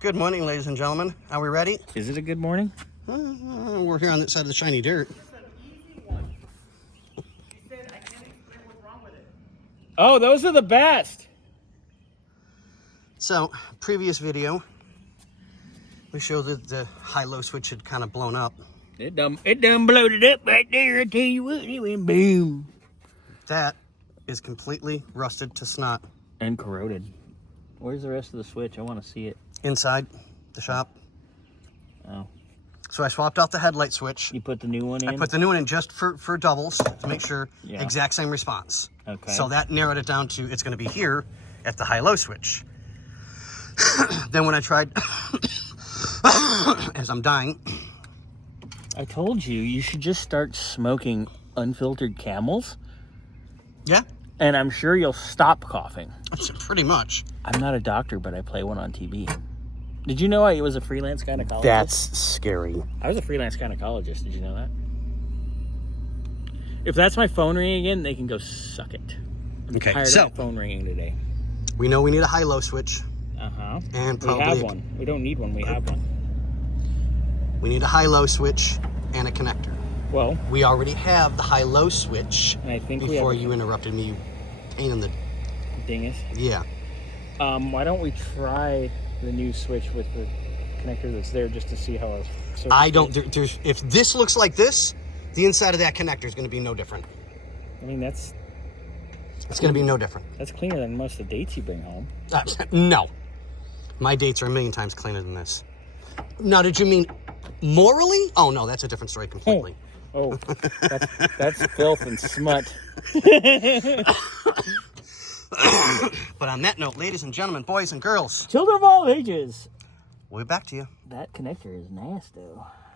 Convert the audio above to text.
Good morning, ladies and gentlemen. Are we ready? Is it a good morning? We're here on this side of the shiny dirt. Oh, those are the best. So, previous video, we showed that the high-low switch had kind of blown up. It done bloated up right there. I tell you what, it went boom. That is completely rusted to snot. And corroded. Where's the rest of the switch? I want to see it. Inside the shop. Oh. So I swapped out the headlight switch. You put the new one in? I put the new one in just for doubles to make sure Yeah. exact same response. Okay. So that narrowed it down to it's going to be here at the high-low switch. Then when I tried, as I'm dying. I told you, you should just start smoking unfiltered Camels. Yeah, And I'm sure you'll stop coughing. that's pretty much. I'm not a doctor, but I play one on TV. Did you know I was a freelance gynecologist? That's scary. I was a freelance gynecologist. Did you know that? If that's my phone ringing again, they can go suck it. I'm Okay, tired so of my phone ringing today. we know we need a high-low switch. Uh-huh. And We probably have one. We don't need one. We have one. We need a high-low switch and a connector. Well, We already have the high-low switch and I think before we have you interrupted me, you pain in the... dingus. Yeah. Why don't we try the new switch with the connector that's there just to see how it... I don't... There's, if this looks like this, the inside of that connector is going to be no different. I mean, that's It's going to be no different. cleaner than most of the dates you bring home. No. My dates are a million times cleaner than this. Now, did you mean morally? Oh, no, that's a different story completely. Oh, that's filth and smut. But on that note, ladies and gentlemen, boys and girls, Children of all ages. we'll be back to you. That connector is nasty.